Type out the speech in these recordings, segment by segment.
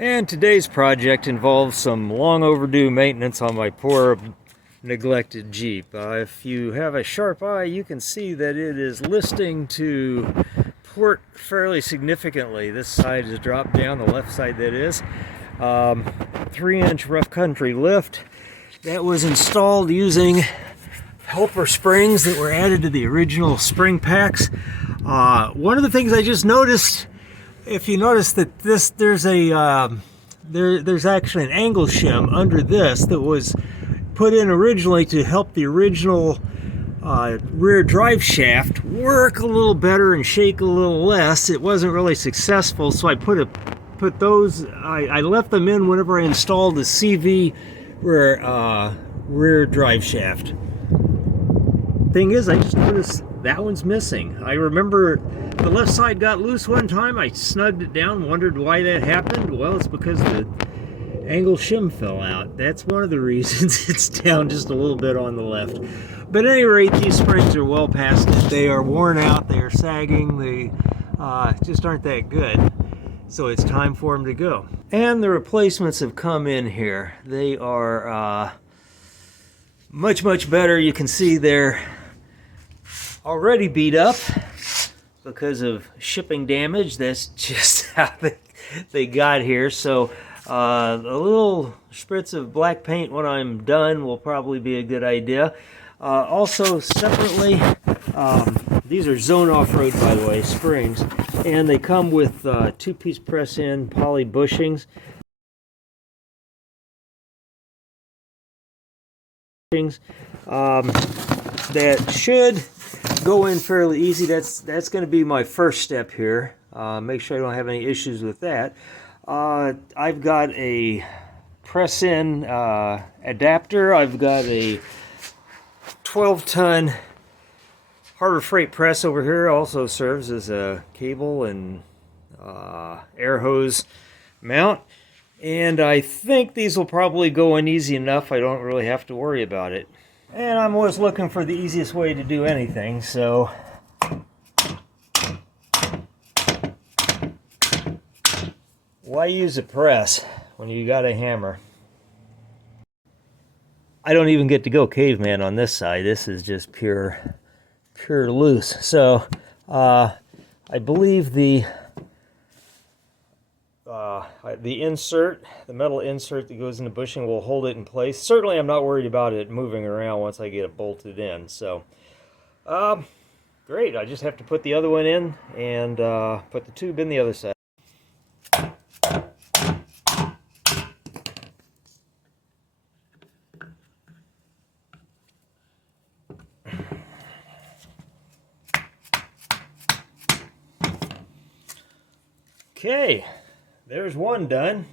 And today's project involves some long overdue maintenance on my poor neglected Jeep. If you have a sharp eye, you can see that it is listing to port fairly significantly. This side is dropped down, the left side that is. 3-inch rough country lift that was installed using helper springs that were added to the original spring packs. One of the things I just noticed, if you notice that there's actually an angle shim under this that was put in originally to help the original rear drive shaft work a little better and shake a little less. It wasn't really successful, so I put those. I left them in whenever I installed the CV rear drive shaft. Thing is, I just noticed that one's missing. I remember the left side got loose one time. I snugged it down, wondered why that happened. Well, it's because the angle shim fell out. That's one of the reasons it's down just a little bit on the left. But at any rate, these springs are well past it. They are worn out, they are sagging, they just aren't that good. So it's time for them to go. And the replacements have come in here. They are much, much better. You can see they're already beat up because of shipping damage. That's just how they got here. So a little spritz of black paint when I'm done will probably be a good idea. Also separately, these are Zone Off-Road, by the way, springs, and they come with 2-piece press-in poly bushings. That should go in fairly easy. That's going to be my first step here. Make sure I don't have any issues with that. I've got a press-in adapter. I've got a 12-ton Harbor Freight press over here. Also serves as a cable and air hose mount. And I think these will probably go in easy enough. I don't really have to worry about it. And I'm always looking for the easiest way to do anything, so why use a press when you got a hammer? I don't even get to go caveman on this side. This is just pure loose. So I believe the insert, the metal insert that goes in the bushing, will hold it in place. Certainly I'm not worried about it moving around once I get it bolted in. So great, I just have to put the other one in and put the tube in the other side. Okay, there's one done.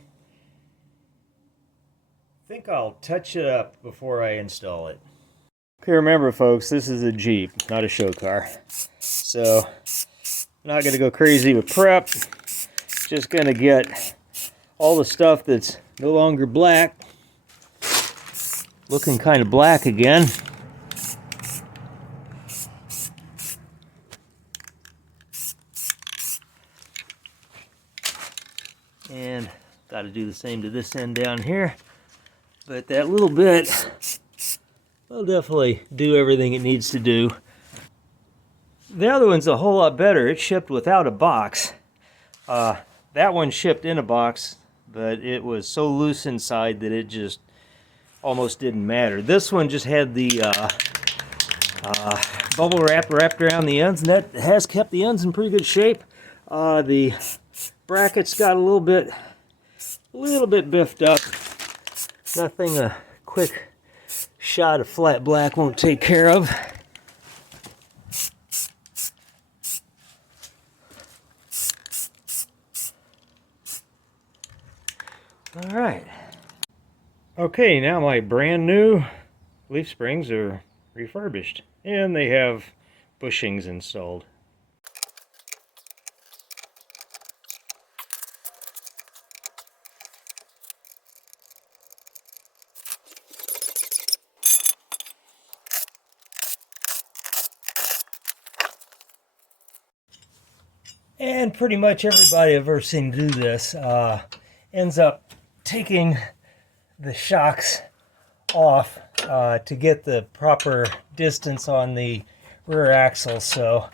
I think I'll touch it up before I install it. Okay, remember folks, this is a Jeep, not a show car. So, not going to go crazy with prep. Just going to get all the stuff that's no longer black looking kind of black again. And got to do the same to this end down here. But that little bit will definitely do everything it needs to do. The other one's a whole lot better. It shipped without a box. That one shipped in a box, but it was so loose inside that it just almost didn't matter. This one just had the bubble wrap wrapped around the ends, and that has kept the ends in pretty good shape. The brackets got a little bit biffed up. Nothing a quick shot of flat black won't take care of. All right. Okay, now my brand new leaf springs are refurbished, and they have bushings installed. And pretty much everybody I've ever seen do this ends up taking the shocks off to get the proper distance on the rear axle. So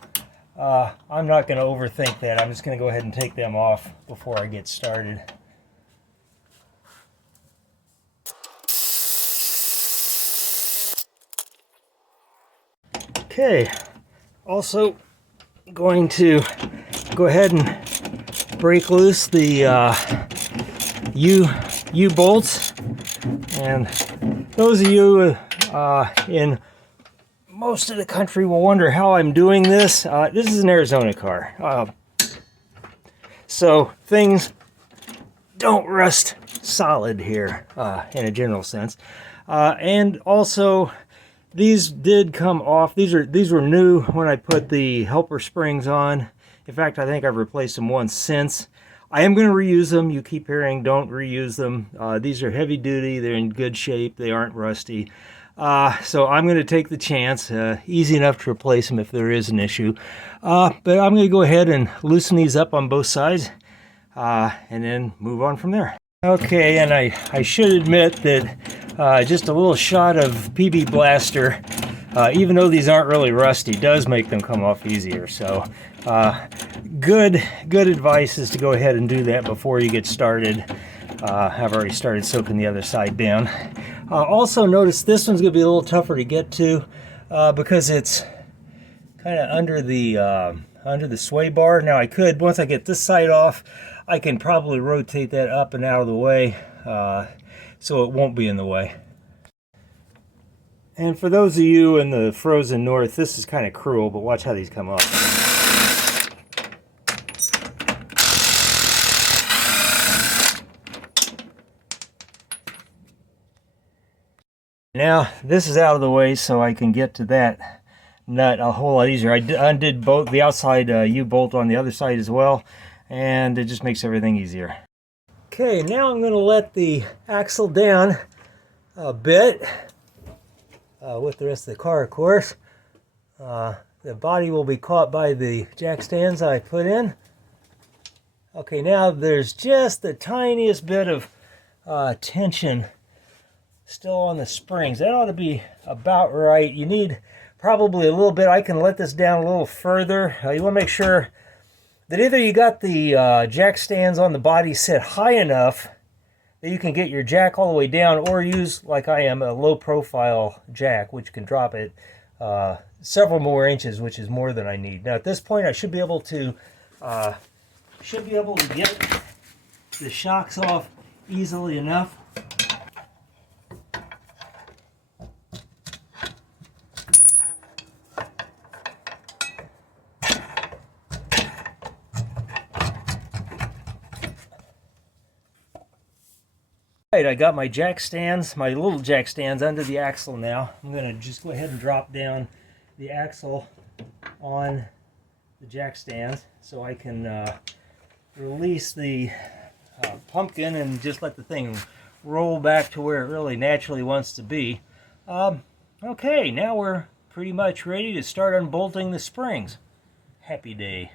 I'm not going to overthink that. I'm just going to go ahead and take them off before I get started. Okay, also going to go ahead and break loose the U-bolts. And those of you in most of the country will wonder how I'm doing this. This is an Arizona car. So things don't rust solid here in a general sense. And also, these did come off. These were new when I put the helper springs on. In fact, I think I've replaced them once since. I am going to reuse them. You keep hearing, don't reuse them. These are heavy duty. They're in good shape. They aren't rusty. So I'm going to take the chance. Easy enough to replace them if there is an issue. But I'm going to go ahead and loosen these up on both sides and then move on from there. Okay, and I should admit that just a little shot of PB Blaster, even though these aren't really rusty, does make them come off easier. So good advice is to go ahead and do that before you get started. I've already started soaking the other side down. Also notice this one's going to be a little tougher to get to because it's kind of under the sway bar. Now I could, once I get this side off, I can probably rotate that up and out of the way so it won't be in the way. And for those of you in the frozen north, this is kind of cruel, but watch how these come up. Now this is out of the way so I can get to that nut a whole lot easier. I undid both the outside U-bolt on the other side as well, and it just makes everything easier. Okay, now I'm going to let the axle down a bit with the rest of the car, of course. The body will be caught by the jack stands I put in. Okay, now there's just the tiniest bit of tension still on the springs. That ought to be about right. You need probably a little bit. I can let this down a little further. You want to make sure that either you got the jack stands on the body set high enough that you can get your jack all the way down, or use, like I am, a low profile jack, which can drop it several more inches, which is more than I need. Now at this point I should be able to get the shocks off easily enough. Right, I got my jack stands, my little jack stands under the axle now. I'm going to just go ahead and drop down the axle on the jack stands so I can release the pumpkin and just let the thing roll back to where it really naturally wants to be. Okay, now we're pretty much ready to start unbolting the springs. Happy day.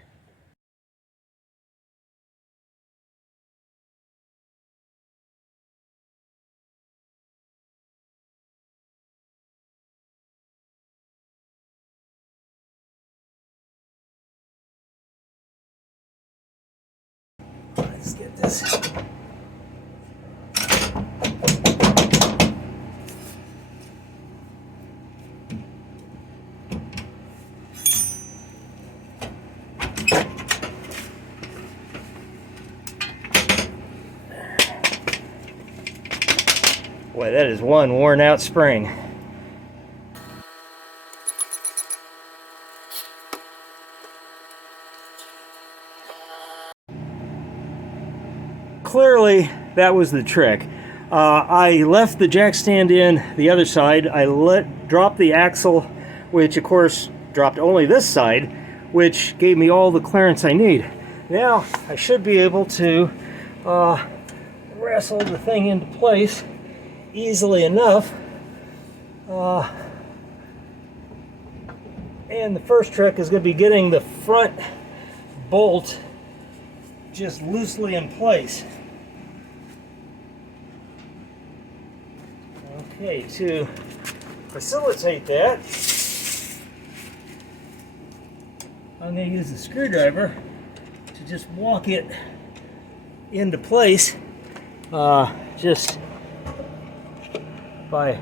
Let's get this. Boy, that is one worn out spring. Clearly, that was the trick. I left the jack stand in the other side. I dropped the axle, which of course dropped only this side, which gave me all the clearance I need. Now I should be able to wrestle the thing into place easily enough. And the first trick is going to be getting the front bolt just loosely in place. Okay, to facilitate that, I'm going to use the screwdriver to just walk it into place, just by,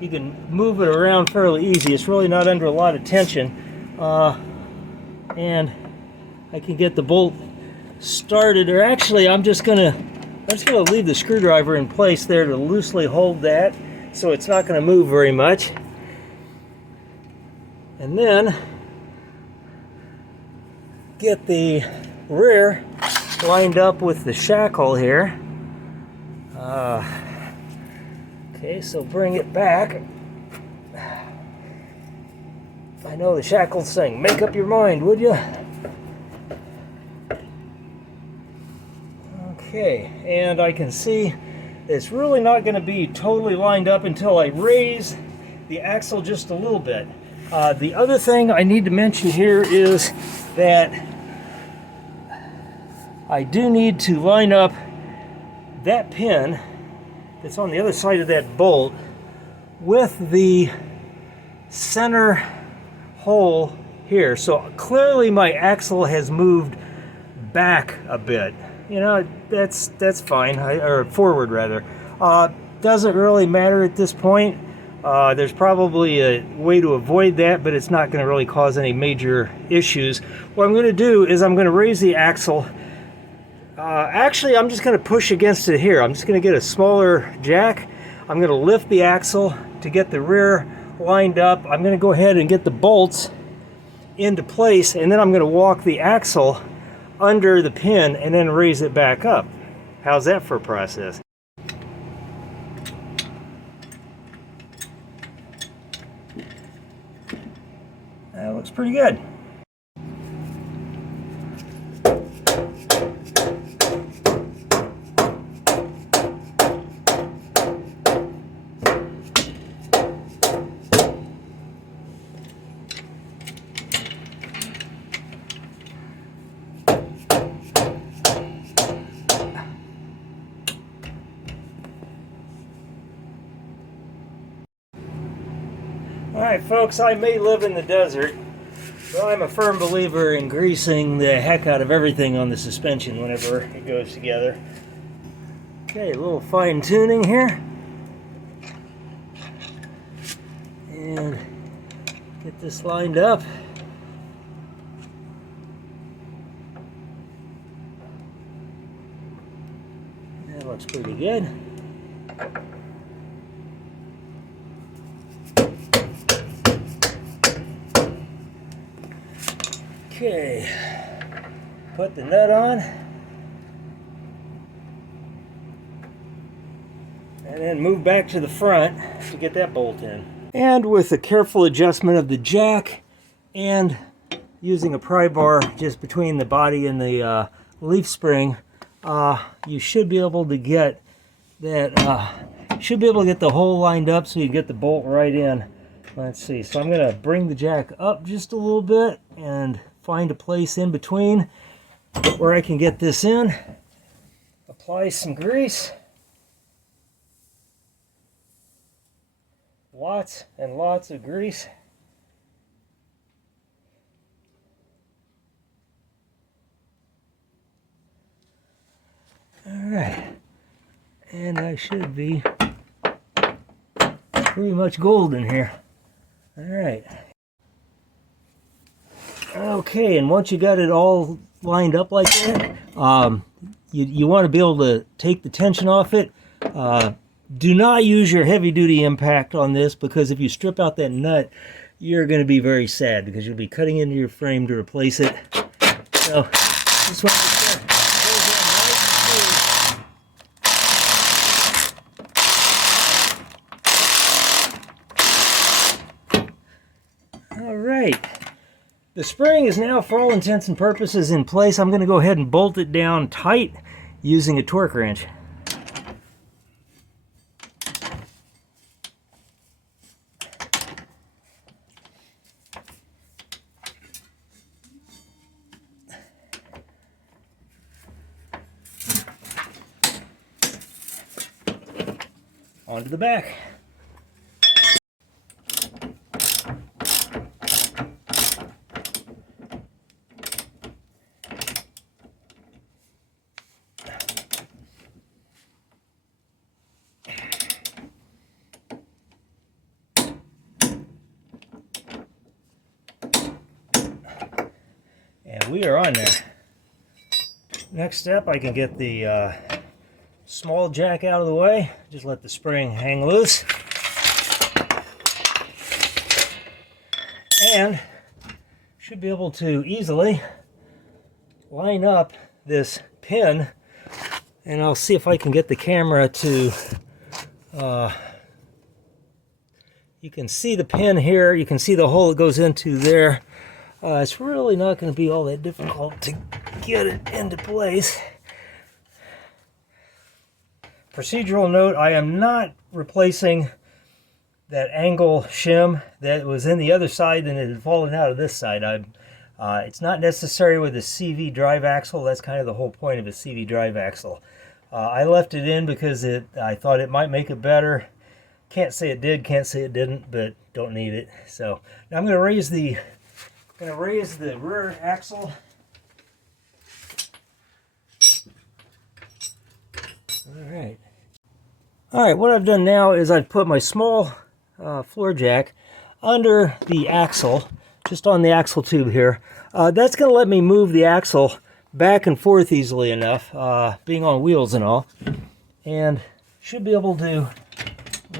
you can move it around fairly easy. It's really not under a lot of tension, and I can get the bolt started. Or actually, I'm just gonna leave the screwdriver in place there to loosely hold that, so it's not going to move very much. And then get the rear lined up with the shackle here. Okay, so bring it back. I know the shackles saying, make up your mind, would you? Okay, and I can see it's really not going to be totally lined up until I raise the axle just a little bit. The other thing I need to mention here is that I do need to line up that pin that's on the other side of that bolt with the center hole here. So clearly my axle has moved back a bit. You know, that's fine, or forward rather. Doesn't really matter at this point. There's probably a way to avoid that, but it's not going to really cause any major issues. What I'm going to do is I'm going to raise the axle. Actually, I'm just going to push against it here. I'm just going to get a smaller jack. I'm going to lift the axle to get the rear lined up. I'm going to go ahead and get the bolts into place, and then I'm going to walk the axle under the pin and then raise it back up. How's that for a process? That looks pretty good. Alright folks, I may live in the desert, but I'm a firm believer in greasing the heck out of everything on the suspension whenever it goes together. Okay, a little fine tuning here. And get this lined up. That looks pretty good. Okay, put the nut on, and then move back to the front to get that bolt in. And with a careful adjustment of the jack and using a pry bar just between the body and the leaf spring, you should be able to get that, the hole lined up so you get the bolt right in. Let's see, so I'm going to bring the jack up just a little bit and find a place in between where I can get this in. Apply some grease. Lots and lots of grease. Alright, and I should be pretty much golden here. Alright. Okay, and once you got it all lined up like that, you want to be able to take the tension off it. Do not use your heavy-duty impact on this, because if you strip out that nut, you're going to be very sad because you'll be cutting into your frame to replace it. So, just want to make sure it goes in nice and smooth. All right. The spring is now, for all intents and purposes, in place. I'm going to go ahead and bolt it down tight using a torque wrench. Onto the back. we are on there. Next step, I can get the small jack out of the way. Just let the spring hang loose. And should be able to easily line up this pin, and I'll see if I can get the camera to you can see the pin here, you can see the hole it goes into there. It's really not going to be all that difficult to get it into place. Procedural note, I am not replacing that angle shim that was in the other side and it had fallen out of this side. It's not necessary with a CV drive axle. That's kind of the whole point of a CV drive axle. I left it in because I thought it might make it better. Can't say it did, can't say it didn't, but don't need it. So now I'm going to raise the rear axle. All right, what I've done now is I've put my small floor jack under the axle, just on the axle tube here. That's going to let me move the axle back and forth easily enough, being on wheels and all, and should be able to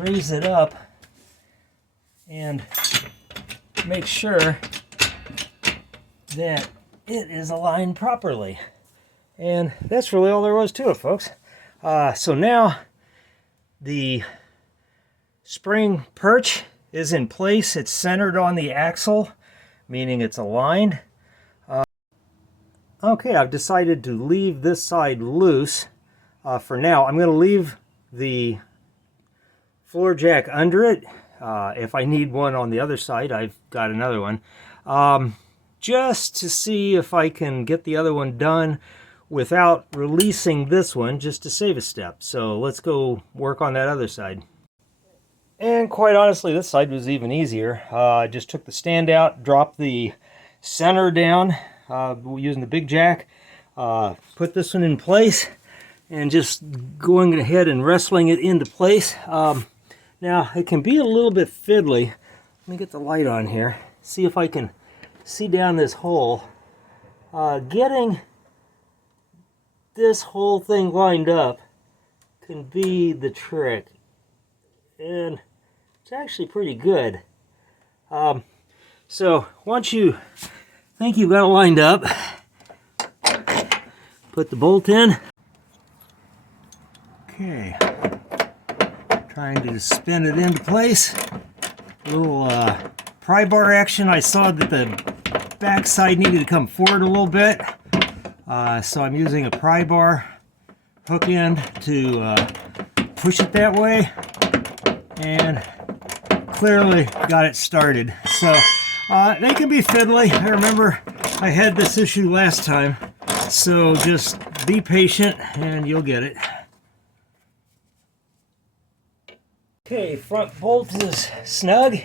raise it up and make sure that it is aligned properly. And that's really all there was to it, folks. So now the spring perch is in place. It's centered on the axle, meaning it's aligned. Okay, I've decided to leave this side loose for now. I'm going to leave the floor jack under it. If I need one on the other side, I've got another one. Just to see if I can get the other one done without releasing this one, just to save a step. So let's go work on that other side. And quite honestly, this side was even easier. I just took the stand out, dropped the center down using the big jack, put this one in place, and just going ahead and wrestling it into place. Now, it can be a little bit fiddly. Let me get the light on here, see if I can see down this hole. Getting this whole thing lined up can be the trick, and it's actually pretty good. So once you think you've got it lined up, put the bolt in. Okay, trying to spin it into place. A little pry bar action. I saw that the back side needed to come forward a little bit, so I'm using a pry bar hook end to push it that way, and clearly got it started. So they can be fiddly. I remember I had this issue last time, so just be patient and you'll get it. Okay, front bolt is snug.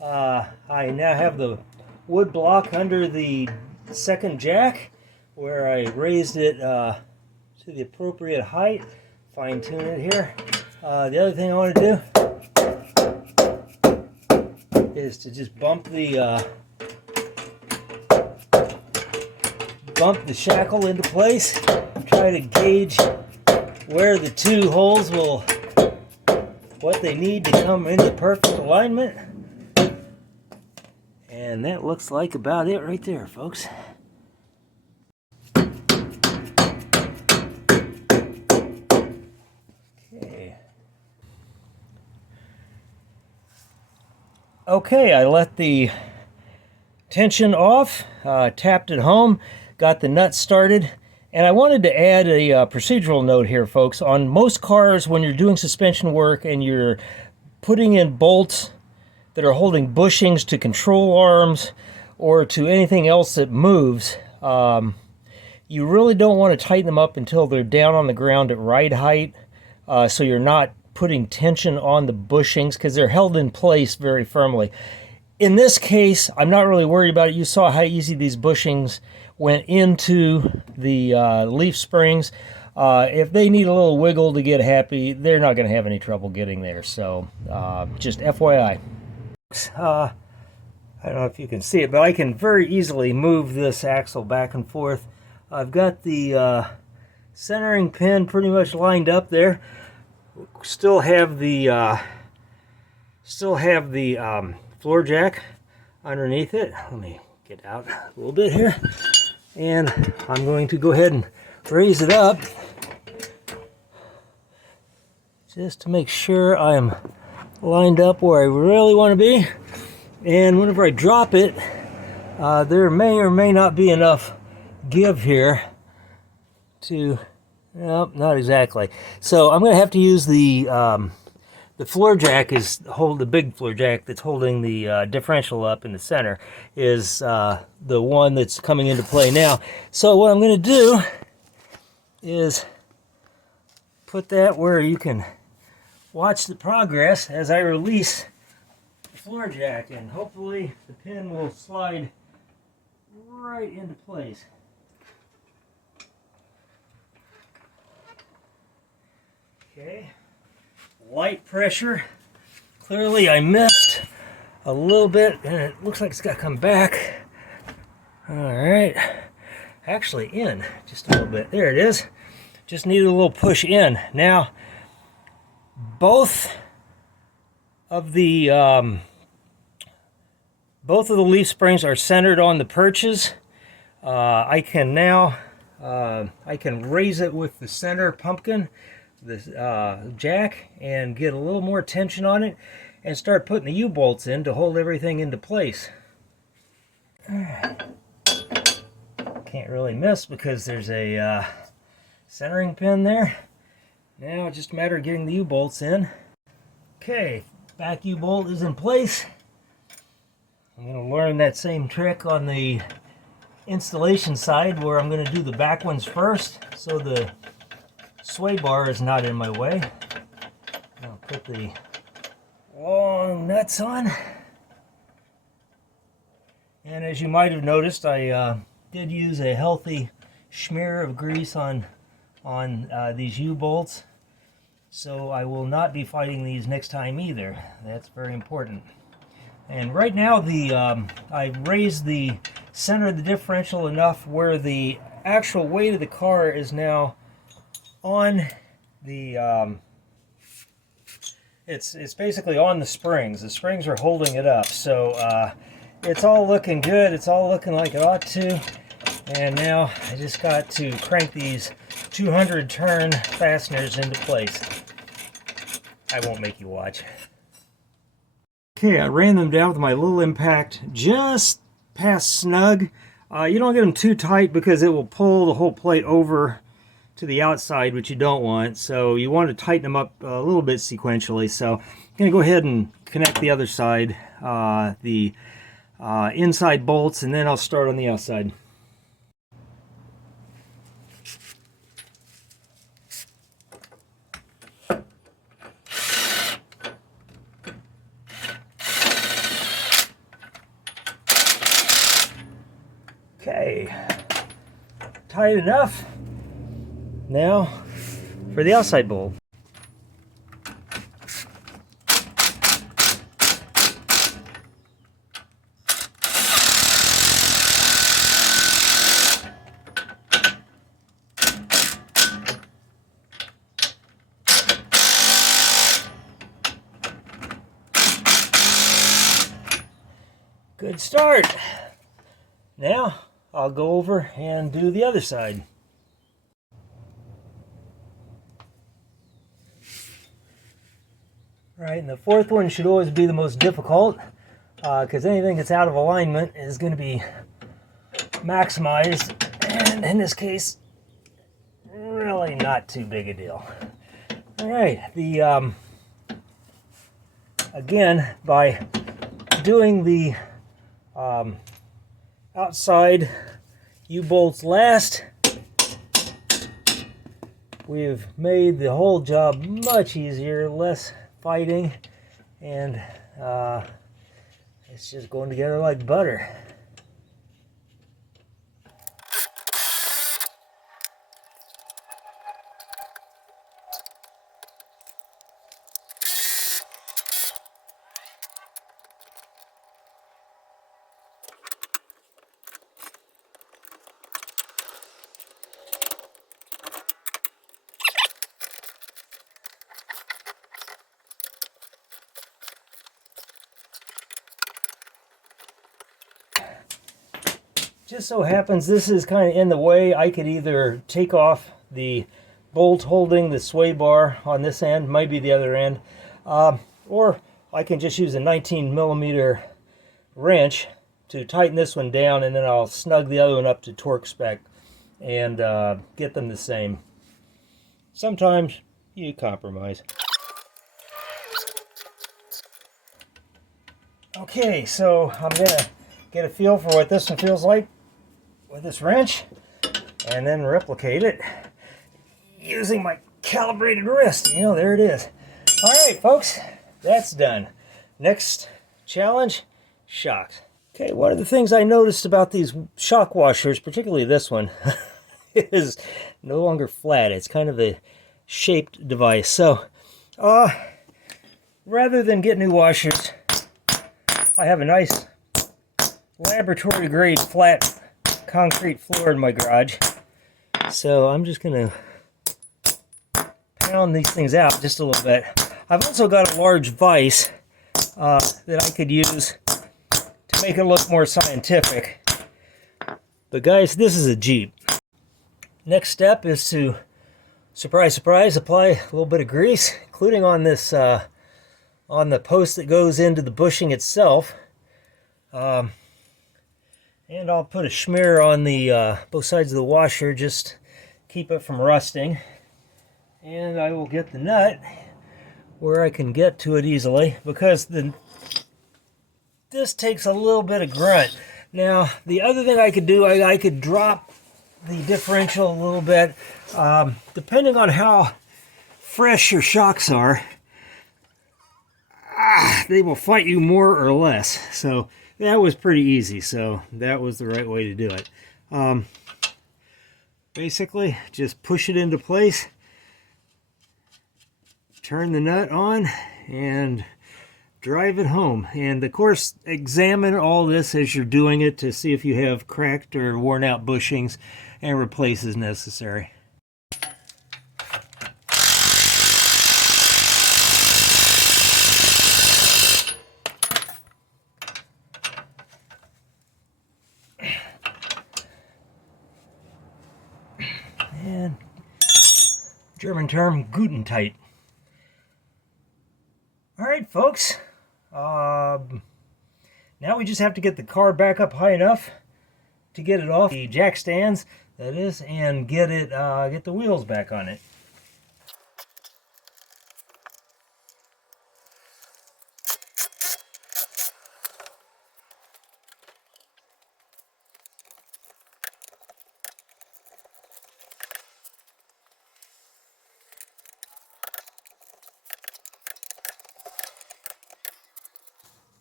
I now have the wood block under the second jack where I raised it to the appropriate height. Fine tune it here. The other thing I want to do is to just bump the shackle into place. Try to gauge where the two holes will, what they need to come into perfect alignment. And that looks like about it right there, folks. Okay, I let the tension off, tapped it home, got the nuts started, and I wanted to add a procedural note here, folks. On most cars, when you're doing suspension work and you're putting in bolts that are holding bushings to control arms or to anything else that moves, you really don't want to tighten them up until they're down on the ground at ride height, so you're not putting tension on the bushings because they're held in place very firmly. In this case, I'm not really worried about it. You saw how easy these bushings went into the leaf springs. If they need a little wiggle to get happy, they're not going to have any trouble getting there. So just FYI. I don't know if you can see it, but I can very easily move this axle back and forth. I've got the centering pin pretty much lined up there. Still have the floor jack underneath it. Let me get out a little bit here, and I'm going to go ahead and raise it up just to make sure I'm lined up where I really want to be. And whenever I drop it, there may or may not be enough give here to, nope, not exactly. So I'm going to have to use the floor jack the big floor jack that's holding the differential up in the center is the one that's coming into play now. So what I'm going to do is put that where you can watch the progress as I release floor jack, and hopefully the pin will slide right into place. Okay, light pressure. Clearly I missed a little bit and it looks like it's got to come back. All right, actually in just a little bit. There it is. Just needed a little push in. Now both of the leaf springs are centered on the perches. I can now raise it with the center pumpkin, the jack, and get a little more tension on it and start putting the U-bolts in to hold everything into place. Can't really miss because there's a centering pin there. Now it's just a matter of getting the U-bolts in. Okay, back U-bolt is in place. I'm going to learn that same trick on the installation side where I'm going to do the back ones first so the sway bar is not in my way. I'll put the long nuts on. And as you might have noticed, I did use a healthy smear of grease on these U-bolts. So I will not be fighting these next time either. That's very important. And right now I raised the center of the differential enough where the actual weight of the car is now on the it's basically on the springs. The springs are holding it up. So it's all looking good. It's all looking like it ought to. And now I just got to crank these 200 turn fasteners into place. I won't make you watch. Okay, I ran them down with my little impact just past snug. You don't get them too tight because it will pull the whole plate over to the outside, which you don't want. So you want to tighten them up a little bit sequentially. So I'm going to go ahead and connect the other side, the inside bolts, and then I'll start on the outside. Okay, tight enough. Now for the outside bolt. Good start. Now I'll go over and do the other side. Right, and the fourth one should always be the most difficult because anything that's out of alignment is going to be maximized, and in this case, really not too big a deal. All right, again, by doing the outside U-bolts last, we've made the whole job much easier, less fighting, and it's just going together like butter. Just so happens this is kind of in the way. I could either take off the bolt holding the sway bar on this end, maybe the other end, or I can just use a 19mm wrench to tighten this one down, and then I'll snug the other one up to torque spec and get them the same. Sometimes you compromise. Okay, so I'm gonna get a feel for what this one feels like with this wrench, and then replicate it using my calibrated wrist. You know, there it is. All right, folks, that's done. Next challenge, shocks. Okay, one of the things I noticed about these shock washers, particularly this one, is no longer flat. It's kind of a shaped device. So, rather than get new washers, I have a nice laboratory grade flat concrete floor in my garage. So I'm just gonna pound these things out just a little bit. I've also got a large vise that I could use to make it look more scientific. But guys, this is a Jeep. Next step is to, surprise, surprise, apply a little bit of grease, including on this, on the post that goes into the bushing itself. And I'll put a smear on the both sides of the washer, just keep it from rusting. And I will get the nut where I can get to it easily, because this takes a little bit of grunt. Now, the other thing I could do, I could drop the differential a little bit. Depending on how fresh your shocks are, they will fight you more or less. So that was pretty easy. So that was the right way to do it. Basically, just push it into place, turn the nut on, and drive it home. And of course, examine all this as you're doing it to see if you have cracked or worn out bushings, and replace as necessary. And German term, guten tight. All right, folks. Now we just have to get the car back up high enough to get it off the jack stands, that is, and get it, get the wheels back on it.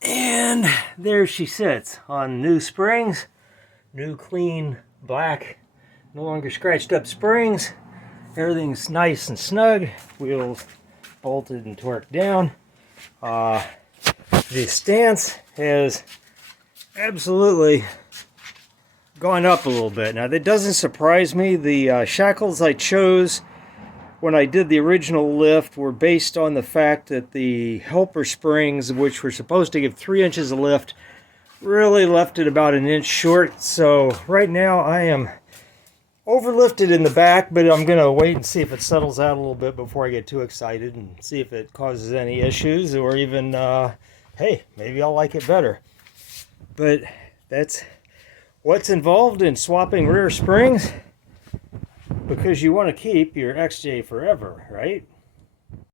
And there she sits on new springs, new clean black, no longer scratched up springs. Everything's nice and snug, wheels bolted and torqued down. The stance has absolutely gone up a little bit. Now that doesn't surprise me. The shackles I chose when I did the original lift were based on the fact that the helper springs, which were supposed to give 3 inches of lift, really left it about 1 inch short. So right now I am overlifted in the back, but I'm going to wait and see if it settles out a little bit before I get too excited, and see if it causes any issues, or even, hey, maybe I'll like it better. But that's what's involved in swapping rear springs, because you want to keep your XJ forever, right?